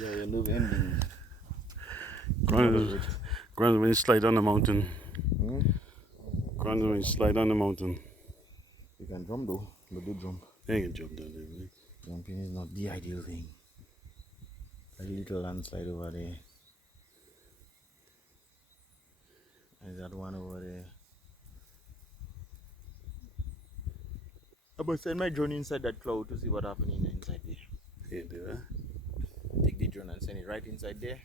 Yeah, you love endings. Ground when you slide on the mountain. Hmm? Ground when you slide on the mountain. You can jump though, but do jump. You ain't gonna jump down there, man. Jumping is not the ideal thing. Like a little landslide over there. There's that one over there. I must send my drone inside that cloud to see what's happening inside there. Yeah, do that. Take the drone and send it right inside there.